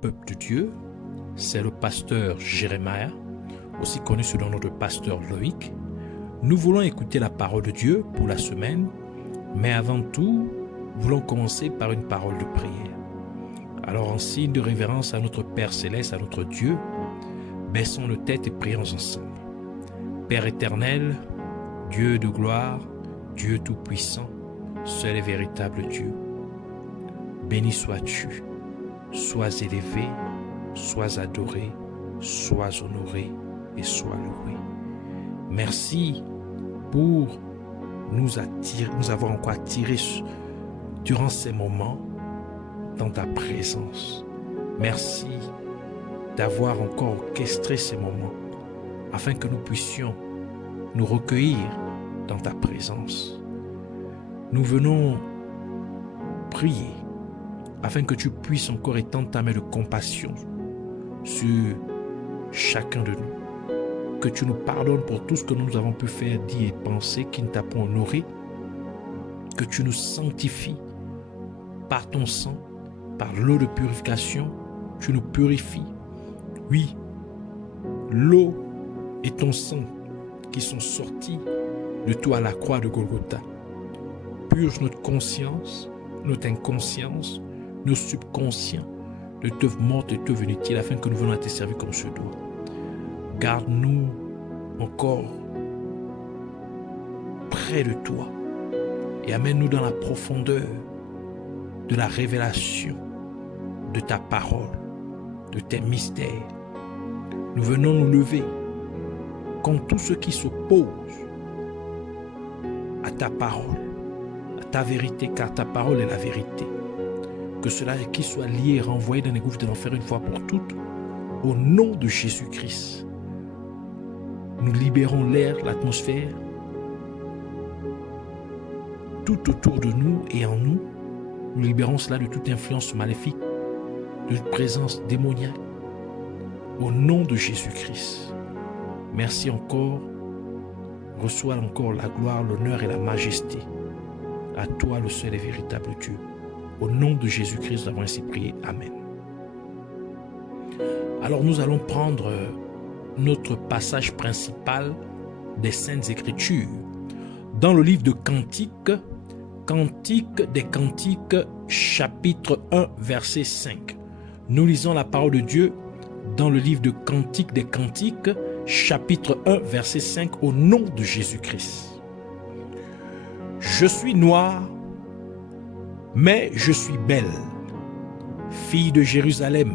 peuple de Dieu. C'est le pasteur Jérémie, aussi connu sous le nom de pasteur Loïc. Nous voulons écouter la parole de Dieu pour la semaine, mais avant tout, nous voulons commencer par une parole de prière. Alors en signe de révérence à notre Père Céleste, à notre Dieu, baissons nos têtes et prions ensemble. Père éternel, Dieu de gloire, Dieu tout-puissant, seul et véritable Dieu, béni sois-tu, sois élevé, sois adoré, sois honoré et sois loué. Merci pour nous avoir encore attirés durant ces moments dans ta présence. Merci d'avoir encore orchestré ces moments afin que nous puissions nous recueillir dans ta présence. Nous venons prier afin que tu puisses encore étendre ta main de compassion sur chacun de nous. Que tu nous pardonnes pour tout ce que nous avons pu faire, dire et penser qui ne t'a pas honoré. Que tu nous sanctifies par ton sang, par l'eau de purification. Tu nous purifies. Oui, l'eau et ton sang qui sont sortis de toi à la croix de Golgotha. Purge notre conscience, notre inconscience, nos subconscients de t'œuvres mortes et t'œuvres inutiles afin que nous venons à te servir comme ce doit. Garde-nous encore près de toi et amène-nous dans la profondeur de la révélation de ta parole, de tes mystères. Nous venons nous lever contre tous ceux qui s'opposent à ta parole, à ta vérité, car ta parole est la vérité. Que cela qui soit lié et renvoyé dans les gouffres de l'enfer une fois pour toutes, au nom de Jésus-Christ. Nous libérons l'air, l'atmosphère, tout autour de nous et en nous. Nous libérons cela de toute influence maléfique, de toute présence démoniaque. Au nom de Jésus-Christ. Merci encore. Reçois encore la gloire, l'honneur et la majesté. À toi le seul et véritable Dieu. Au nom de Jésus-Christ, nous avons ainsi prié. Amen. Alors nous allons prendre notre passage principal des Saintes Écritures dans le livre de Cantiques, Cantique des Cantiques, chapitre 1, verset 5. Nous lisons la parole de Dieu dans le livre de Cantique des Cantiques, chapitre 1, verset 5, au nom de Jésus-Christ. Je suis noire, mais je suis belle, fille de Jérusalem,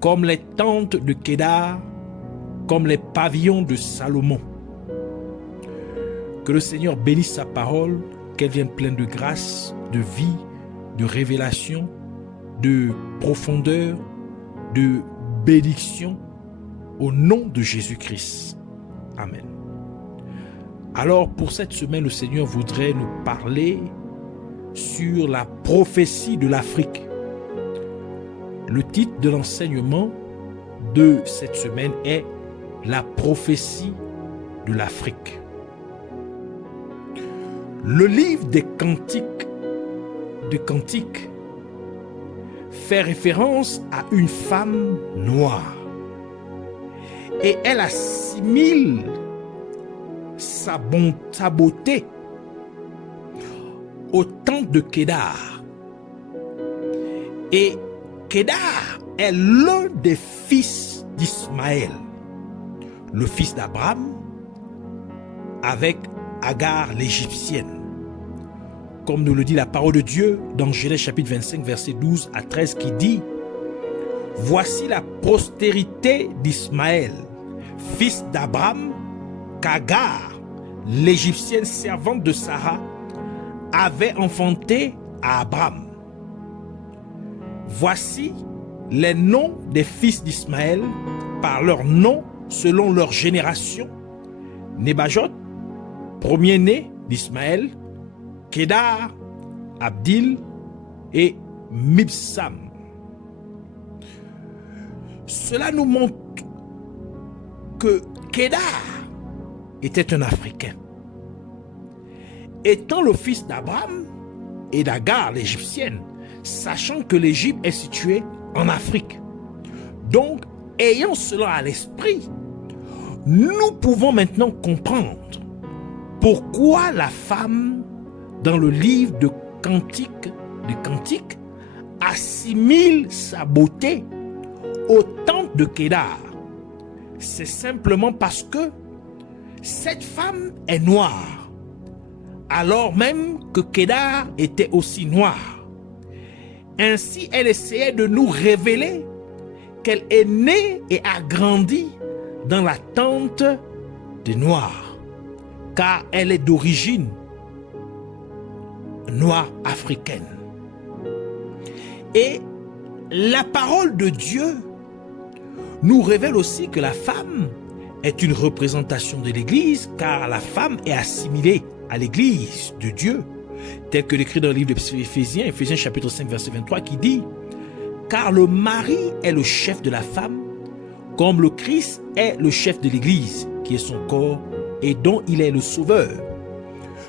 comme les tentes de Kédar, comme les pavillons de Salomon. Que le Seigneur bénisse sa parole, qu'elle vienne pleine de grâce, de vie, de révélation, de profondeur, de bénédiction, au nom de Jésus-Christ. Amen. Alors pour cette semaine, le Seigneur voudrait nous parler sur la prophétie de l'Afrique. Le titre de l'enseignement de cette semaine est la prophétie de l'Afrique. Le livre des Cantiques fait référence à une femme noire et elle assimile sa beauté au temple de Kédar. Et Kédar est l'un des fils d'Ismaël, le fils d'Abraham, avec Agar l'égyptienne. Comme nous le dit la parole de Dieu dans Genèse chapitre 25, verset 12 à 13 qui dit: voici la postérité d'Ismaël, fils d'Abraham, qu'Agar, l'égyptienne servante de Sarah, avait enfanté à Abraham. Voici les noms des fils d'Ismaël par leur nom selon leur génération: Nebajot, premier-né d'Ismaël, Kédar, Abdil et Mibsam. Cela nous montre que Kédar était un Africain. Étant le fils d'Abraham et d'Agar l'égyptienne, sachant que l'Égypte est située en Afrique. Donc, ayant cela à l'esprit, nous pouvons maintenant comprendre pourquoi la femme, dans le livre de Cantiques, assimile sa beauté au temple de Kédar. C'est simplement parce que cette femme est noire, alors même que Kédar était aussi noir. Ainsi, elle essayait de nous révéler qu'elle est née et a grandi dans la tente des Noirs, car elle est d'origine noire africaine. Et la parole de Dieu nous révèle aussi que la femme est une représentation de l'Église, car la femme est assimilée à l'Église de Dieu, tel que l'écrit dans le livre d'Éphésiens, Éphésiens chapitre 5 verset 23, qui dit « Car le mari est le chef de la femme, comme le Christ est le chef de l'Église, qui est son corps et dont il est le sauveur. »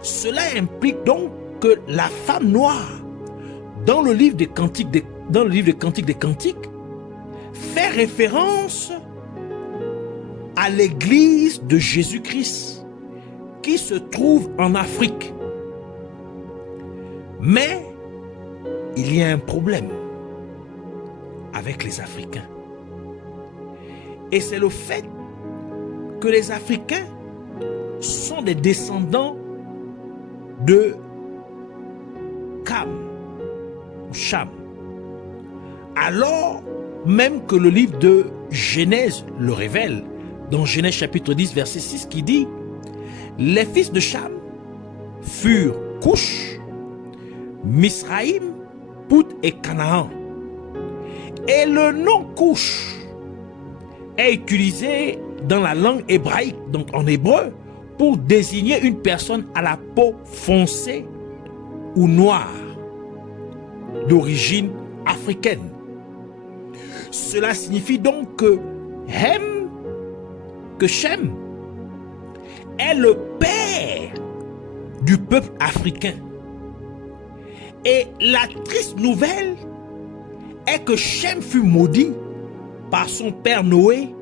Cela implique donc que la femme noire, dans le livre des Cantiques des Cantiques, fait référence à l'Église de Jésus-Christ qui se trouve en Afrique. Mais il y a un problème avec les Africains. Et c'est le fait que les Africains sont des descendants de Cham. Alors même que le livre de Genèse le révèle, dans Genèse chapitre 10 verset 6, qui dit « Les fils de Cham furent Couch, Misraïm, Pout et Canaan. » Et le nom Couch est utilisé dans la langue hébraïque, donc en hébreu, pour désigner une personne à la peau foncée ou noire, d'origine africaine. Cela signifie donc que Shem est le père du peuple africain. Et la triste nouvelle est que Shem fut maudit par son père Noé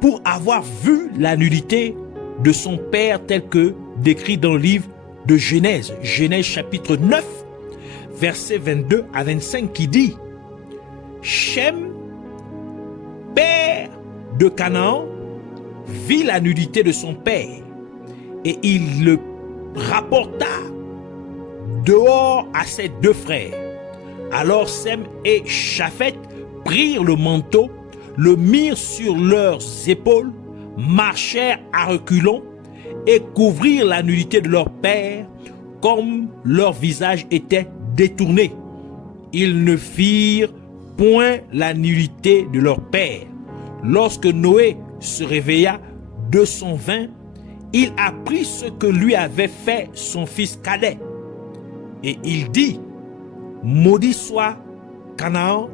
pour avoir vu la nudité de son père tel que décrit dans le livre de Genèse, Genèse chapitre 9, versets 22 à 25, qui dit « Shem, père de Canaan, vit la nudité de son père, et il le rapporta dehors à ses deux frères. Alors Sem et Chafet prirent le manteau, le mirent sur leurs épaules, marchèrent à reculons et couvrirent la nudité de leur père, comme leur visage était détourné. Ils ne firent point la nudité de leur père. Lorsque Noé se réveilla de son vin, il apprit ce que lui avait fait son fils cadet. Et il dit, maudit soit Canaan,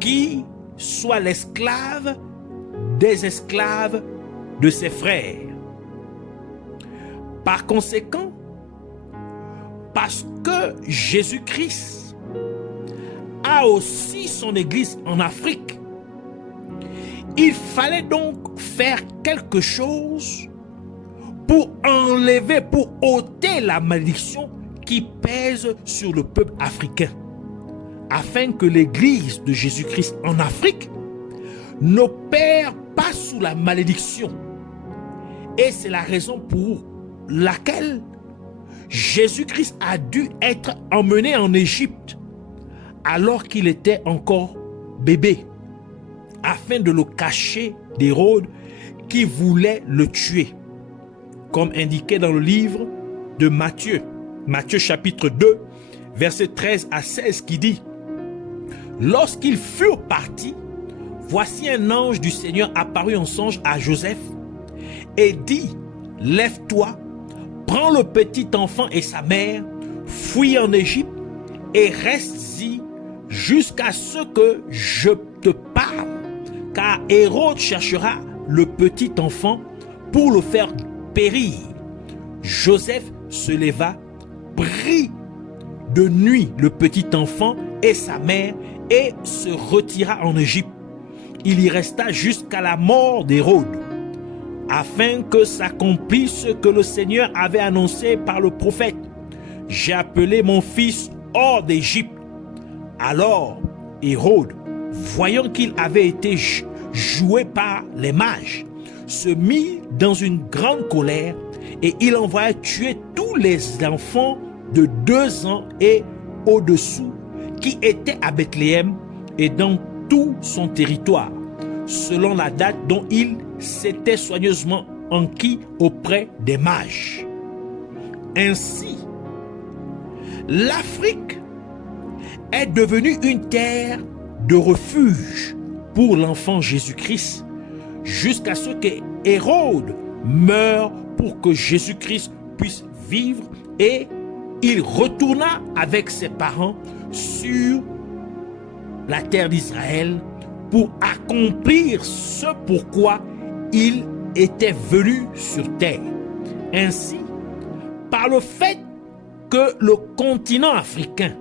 qui soit l'esclave des esclaves de ses frères. Par conséquent, parce que Jésus-Christ a aussi son église en Afrique, il fallait donc faire quelque chose pour enlever, pour ôter la malédiction qui pèse sur le peuple africain, afin que l'église de Jésus-Christ en Afrique n'opère pas sous la malédiction. Et c'est la raison pour laquelle Jésus-Christ a dû être emmené en Égypte alors qu'il était encore bébé, afin de le cacher d'Hérode qui voulait le tuer, comme indiqué dans le livre de Matthieu, Matthieu chapitre 2, versets 13 à 16, qui dit: lorsqu'ils furent partis, voici un ange du Seigneur apparut en songe à Joseph et dit: lève-toi, prends le petit enfant et sa mère, fuis en Égypte et reste-y jusqu'à ce que je te parle, car Hérode cherchera le petit enfant pour le faire périr. Joseph se leva, prit de nuit le petit enfant et sa mère et se retira en Égypte. Il y resta jusqu'à la mort d'Hérode, afin que s'accomplisse ce que le Seigneur avait annoncé par le prophète. J'ai appelé mon fils hors d'Égypte. Alors Hérode, voyant qu'il avait été joué par les mages, se mit dans une grande colère et il envoya tuer tous les enfants de 2 ans et au-dessous qui étaient à Bethléem et dans tout son territoire, selon la date dont il s'était soigneusement enquis auprès des mages. Ainsi, l'Afrique est devenue une terre de refuge pour l'enfant Jésus-Christ, jusqu'à ce que Hérode meure pour que Jésus-Christ puisse vivre, et il retourna avec ses parents sur la terre d'Israël pour accomplir ce pourquoi il était venu sur terre. Ainsi, par le fait que le continent africain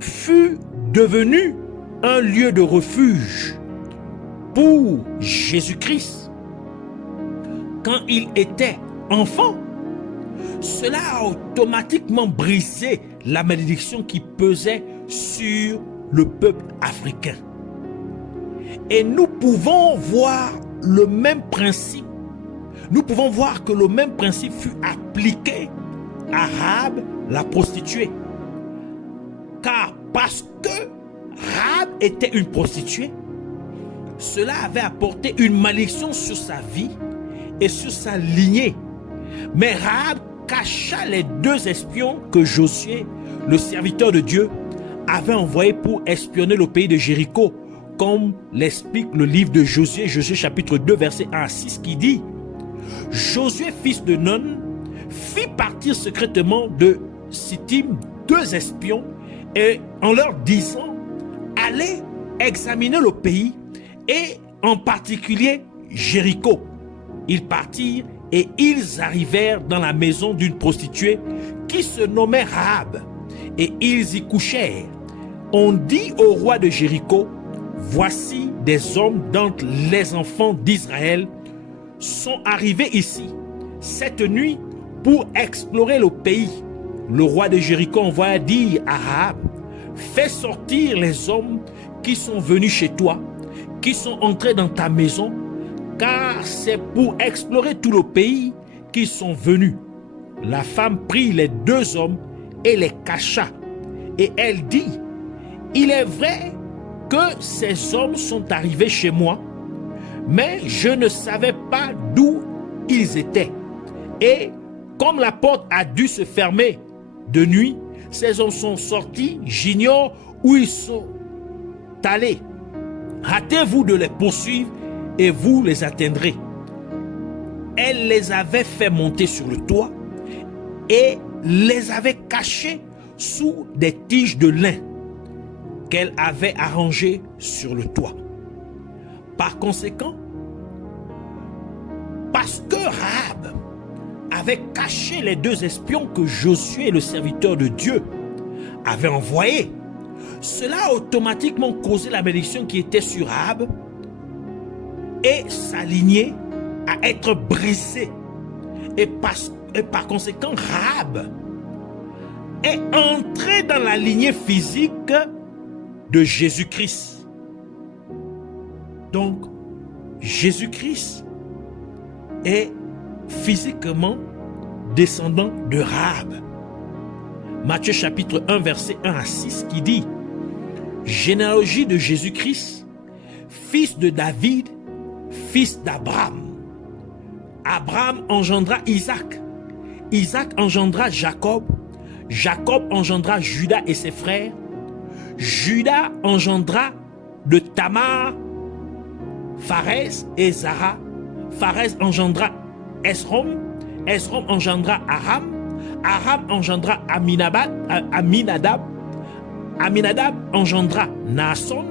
fut devenu un lieu de refuge pour Jésus-Christ quand il était enfant, cela a automatiquement brisé la malédiction qui pesait sur le peuple africain. Et nous pouvons voir le même principe. Nous pouvons voir que le même principe fut appliqué à Rahab, la prostituée. Car parce que Rahab était une prostituée, cela avait apporté une malédiction sur sa vie et sur sa lignée. Mais Rahab cacha les 2 espions que Josué, le serviteur de Dieu, avait envoyés pour espionner le pays de Jéricho, comme l'explique le livre de Josué, Josué chapitre 2, verset 1 à 6, qui dit: Josué, fils de Nun, fit partir secrètement de Sittim 2 espions, et en leur disant: allez examiner le pays, et en particulier Jéricho. Ils partirent et ils arrivèrent dans la maison d'une prostituée qui se nommait Rahab, et ils y couchèrent. On dit au roi de Jéricho: voici des hommes d'entre les enfants d'Israël sont arrivés ici cette nuit pour explorer le pays. Le roi de Jéricho envoya dire à Rahab: fais sortir les hommes qui sont venus chez toi, qui sont entrés dans ta maison, car c'est pour explorer tout le pays qu'ils sont venus. La femme prit les 2 hommes et les cacha, et elle dit: il est vrai que ces hommes sont arrivés chez moi, mais je ne savais pas d'où ils étaient. Et comme la porte a dû se fermer de nuit, ces hommes sont sortis, j'ignore où ils sont allés. Hâtez-vous de les poursuivre et vous les atteindrez. Elle les avait fait monter sur le toit et les avait cachés sous des tiges de lin qu'elle avait arrangées sur le toit. Par conséquent, parce que Rahab avait caché les 2 espions que Josué, le serviteur de Dieu, avait envoyés, cela a automatiquement causé la malédiction qui était sur Rahab et sa lignée à être brisée. Et par conséquent, Rahab est entré dans la lignée physique de Jésus-Christ. Donc, Jésus-Christ est physiquement descendant de Rahab. Matthieu chapitre 1, verset 1 à 6 qui dit: généalogie de Jésus-Christ, fils de David, fils d'Abraham. Abraham engendra Isaac. Isaac engendra Jacob. Jacob engendra Judas et ses frères. Judas engendra de Tamar Pharez et Zara. Pharez engendra Esrom. Esrom engendra Aram. Aram engendra Aminadab. Aminadab engendra Naasson.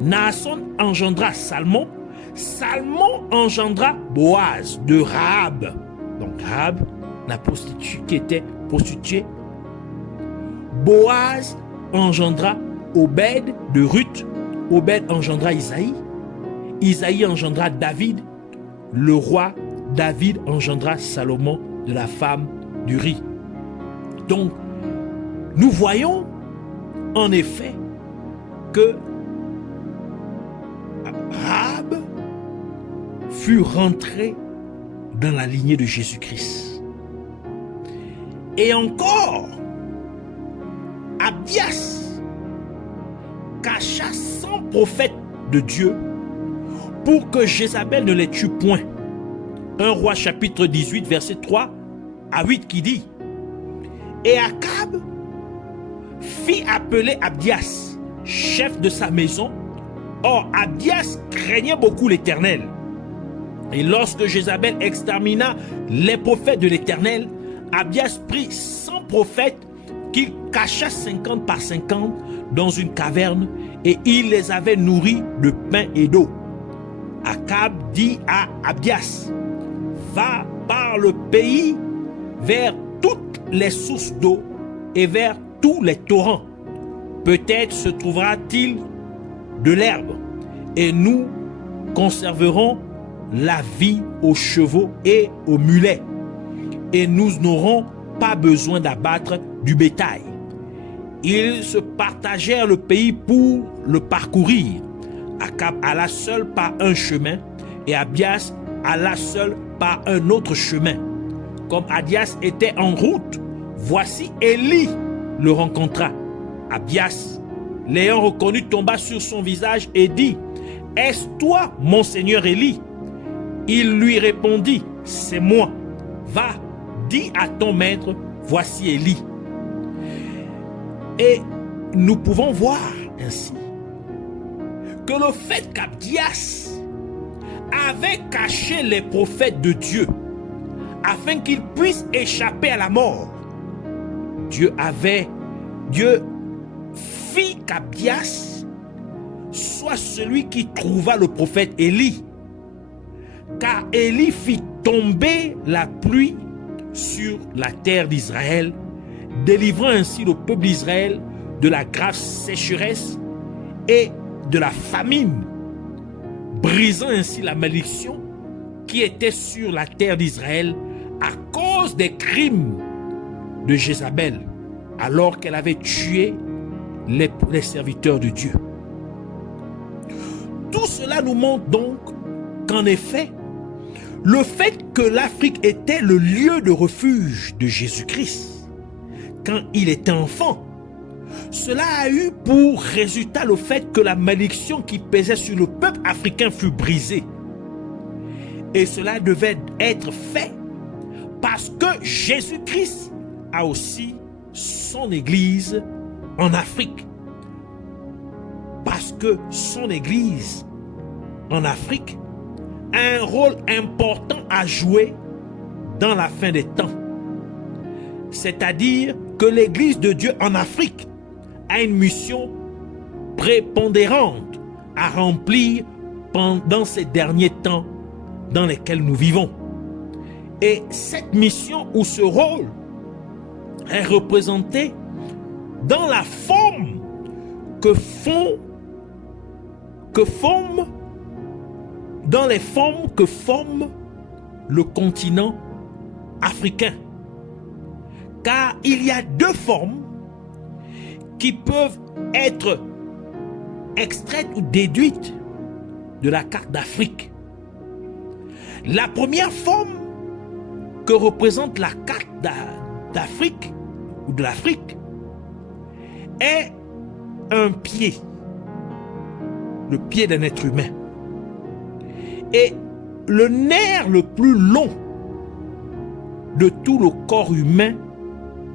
Naasson engendra Salmon. Salmon engendra Boaz de Rahab. Donc Rahab, la prostituée qui était prostituée. Boaz engendra Obed de Ruth, Obed engendra Isaïe, Isaïe engendra David, le roi David engendra Salomon de la femme d'Uri. Donc, nous voyons en effet que Rahab fut rentré dans la lignée de Jésus-Christ. Et encore, Abdias cacha 100 prophètes de Dieu pour que Jézabel ne les tue point. 1 Roi chapitre 18 verset 3 à 8 qui dit: et Akab fit appeler Abdias, chef de sa maison. Or Abdias craignait beaucoup l'Éternel. Et lorsque Jézabel extermina les prophètes de l'Éternel, Abdias prit 100 prophètes qu'il cacha 50 par 50 dans une caverne, et il les avait nourris de pain et d'eau. Akab dit à Abdias: va par le pays vers toutes les sources d'eau et vers tous les torrents. Peut-être se trouvera-t-il de l'herbe, et nous conserverons la vie aux chevaux et aux mulets, et nous n'aurons pas besoin d'abattre du bétail. Ils se partagèrent le pays pour le parcourir. Akab alla seul par un chemin, et Abdias alla seul par un autre chemin. Comme Abdias était en route, voici Élie le rencontra. Abdias, l'ayant reconnu, tomba sur son visage et dit: est-ce toi, mon seigneur Élie? Il lui répondit: c'est moi. Va, dis à ton maître: voici Élie. Et nous pouvons voir ainsi que le fait qu'Abdias avait caché les prophètes de Dieu afin qu'ils puissent échapper à la mort, Dieu fit qu'Abdias soit celui qui trouva le prophète Élie, car Élie fit tomber la pluie sur la terre d'Israël, délivrant ainsi le peuple d'Israël de la grave sécheresse et de la famine, brisant ainsi la malédiction qui était sur la terre d'Israël à cause des crimes de Jézabel, alors qu'elle avait tué les serviteurs de Dieu. Tout cela nous montre donc qu'en effet, le fait que l'Afrique était le lieu de refuge de Jésus-Christ quand il était enfant, cela a eu pour résultat le fait que la malédiction qui pesait sur le peuple africain fut brisée. Et cela devait être fait parce que Jésus-Christ a aussi son église en Afrique. Parce que son église en Afrique a un rôle important à jouer dans la fin des temps. C'est-à-dire que l'église de Dieu en Afrique a une mission prépondérante à remplir pendant ces derniers temps dans lesquels nous vivons. Et cette mission ou ce rôle est représenté dans la forme dans les formes que forme le continent africain. Car il y a deux formes qui peuvent être extraites ou déduites de la carte d'Afrique. La première forme que représente la carte d'Afrique ou de l'Afrique est un pied, le pied d'un être humain. Et le nerf le plus long de tout le corps humain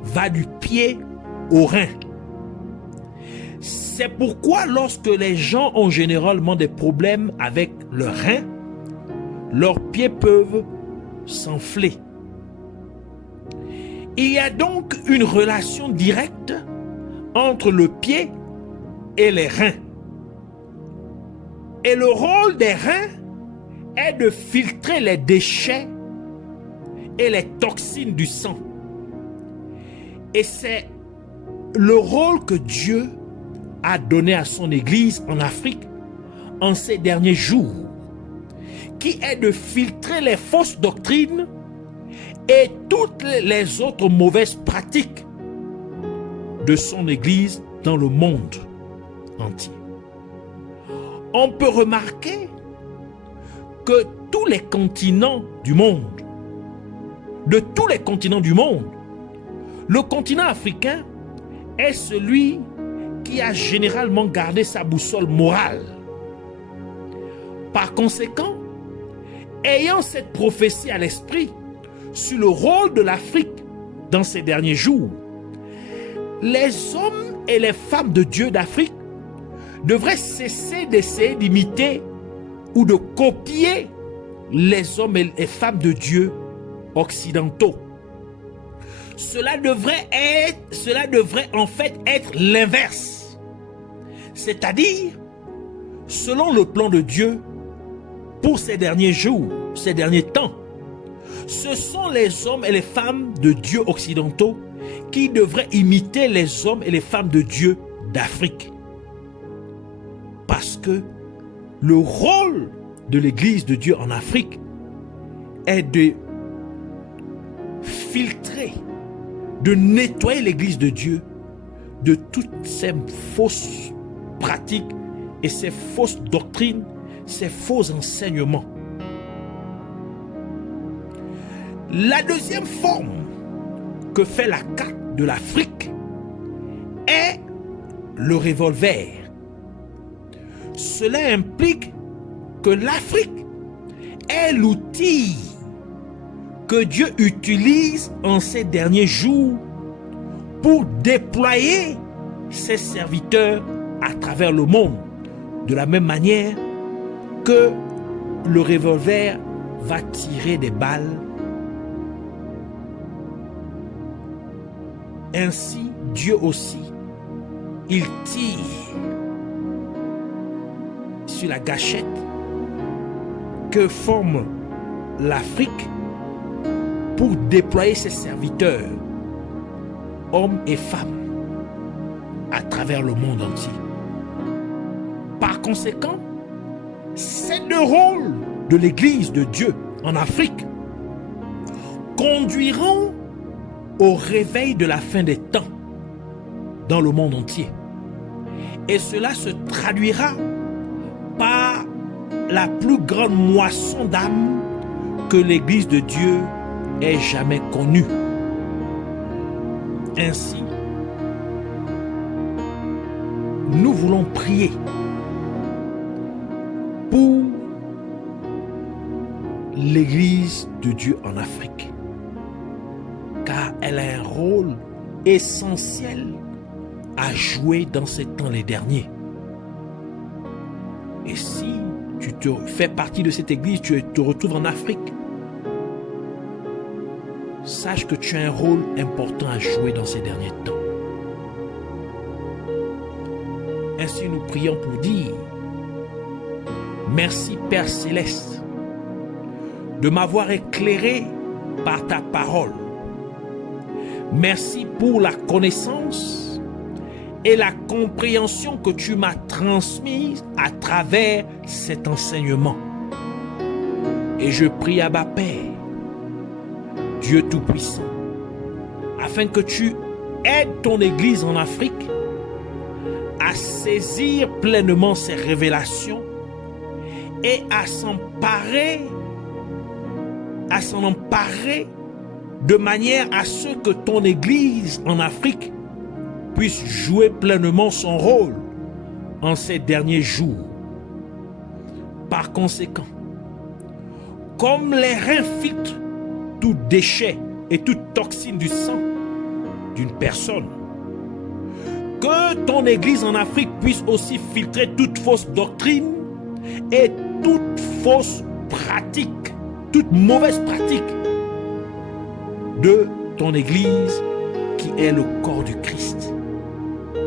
va du pied au rein. C'est pourquoi lorsque les gens ont généralement des problèmes avec le rein, leurs pieds peuvent s'enfler. Il y a donc une relation directe entre le pied et les reins. Et le rôle des reins est de filtrer les déchets et les toxines du sang. Et c'est le rôle que Dieu a donné à son Église en Afrique en ces derniers jours, qui est de filtrer les fausses doctrines et toutes les autres mauvaises pratiques de son Église dans le monde entier. On peut remarquer que tous les continents du monde, de tous les continents du monde, le continent africain est celui qui a généralement gardé sa boussole morale. Par conséquent, ayant cette prophétie à l'esprit sur le rôle de l'Afrique dans ces derniers jours, les hommes et les femmes de Dieu d'Afrique devraient cesser d'essayer d'imiter ou de copier les hommes et les femmes de Dieu occidentaux. Cela devrait en fait être l'inverse. C'est-à-dire, selon le plan de Dieu, pour ces derniers jours, ces derniers temps, ce sont les hommes et les femmes de Dieu occidentaux qui devraient imiter les hommes et les femmes de Dieu d'Afrique. Parce que le rôle de l'Église de Dieu en Afrique est de filtrer, de nettoyer l'Église de Dieu de toutes ces fausses pratiques et ces fausses doctrines, ces faux enseignements. La deuxième forme que fait la carte de l'Afrique est le revolver. Cela implique que l'Afrique est l'outil que Dieu utilise en ces derniers jours pour déployer ses serviteurs à travers le monde, de la même manière que le revolver va tirer des balles. Ainsi, Dieu aussi, il tire sur la gâchette que forme l'Afrique pour déployer ses serviteurs, hommes et femmes, à travers le monde entier. Par conséquent, ces deux rôles de l'Église de Dieu en Afrique conduiront au réveil de la fin des temps dans le monde entier. Et cela se traduira par la plus grande moisson d'âmes que l'Église de Dieu ait jamais connue. Ainsi, nous voulons prier pour l'Église de Dieu en Afrique, car elle a un rôle essentiel à jouer dans ces temps les derniers. Et si tu te fais partie de cette église, tu te retrouves en Afrique, sache que tu as un rôle important à jouer dans ces derniers temps. Ainsi nous prions pour dire: merci Père Céleste de m'avoir éclairé par ta parole. Merci pour la connaissance et la compréhension que tu m'as transmise à travers cet enseignement. Et je prie Abba Père, Dieu Tout-Puissant, afin que tu aides ton Église en Afrique à saisir pleinement ces révélations et à s'en emparer de manière à ce que ton Église en Afrique puisse jouer pleinement son rôle en ces derniers jours. Par conséquent, comme les reins filtrent tout déchet et toute toxine du sang d'une personne, que ton Église en Afrique puisse aussi filtrer toute fausse doctrine et toute fausse pratique, toute mauvaise pratique de ton Église qui est le corps du Christ,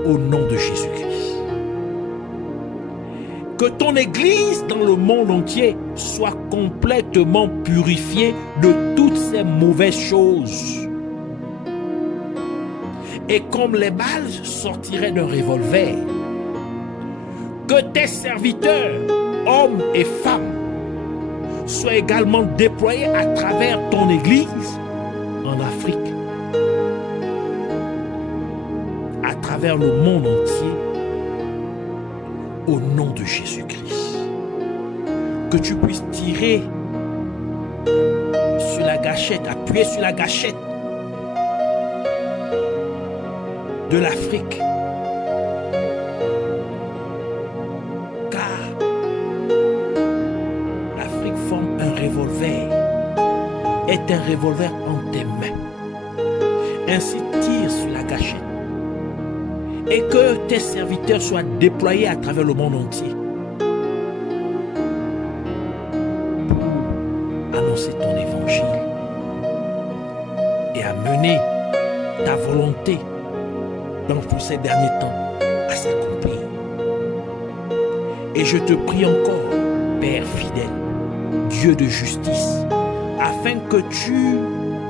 au nom de Jésus-Christ. Que ton Église dans le monde entier soit complètement purifiée de toutes ces mauvaises choses. Et comme les balles sortiraient d'un revolver, Que tes serviteurs, hommes et femmes, soient également déployés à travers ton Église en Afrique, à travers le monde entier, au nom de Jésus-Christ. Que tu puisses tirer sur la gâchette, appuyer sur la gâchette de l'Afrique. Car l'Afrique forme un revolver, est un revolver en tes mains. Ainsi tire sur la gâchette et que tes serviteurs soient déployés à travers le monde entier pour annoncer ton évangile et amener ta volonté pour ces derniers temps à s'accomplir. Et je te prie encore, Père fidèle, Dieu de justice, afin que tu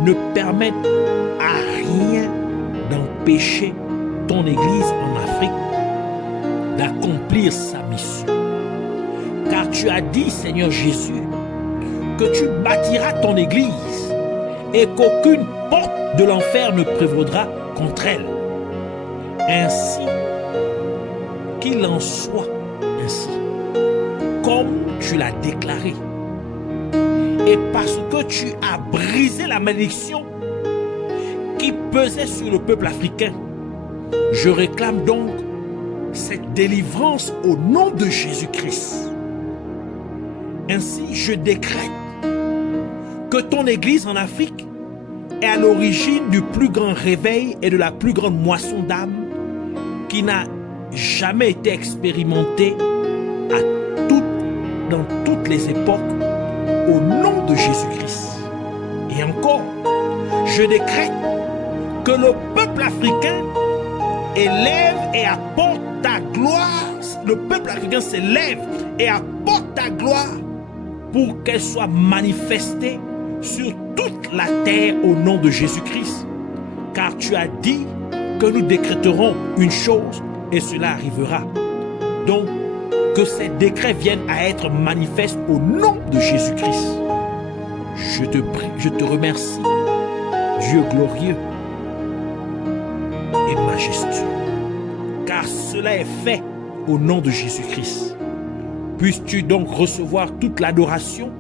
ne permettes à rien d'empêcher ton Église en Afrique d'accomplir sa mission. Car tu as dit, Seigneur Jésus, que tu bâtiras ton Église et qu'aucune porte de l'enfer ne prévaudra contre elle. Ainsi qu'il en soit ainsi, comme tu l'as déclaré. Et parce que tu as brisé la malédiction qui pesait sur le peuple africain, je réclame donc cette délivrance au nom de Jésus-Christ. Ainsi, je décrète que ton Église en Afrique est à l'origine du plus grand réveil et de la plus grande moisson d'âmes qui n'a jamais été expérimentée dans toutes les époques au nom de Jésus-Christ. Et encore, je décrète que le peuple africain élève et apporte ta gloire. Le peuple africain s'élève et apporte ta gloire pour qu'elle soit manifestée sur toute la terre au nom de Jésus-Christ. Car tu as dit que nous décréterons une chose et cela arrivera. Donc, que ces décrets viennent à être manifestes au nom de Jésus-Christ. Je te prie, je te remercie, Dieu glorieux et majestueux, car cela est fait au nom de Jésus-Christ. Puisses-tu donc recevoir toute l'adoration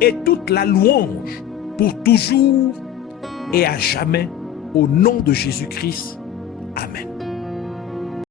et toute la louange pour toujours et à jamais au nom de Jésus-Christ. Amen.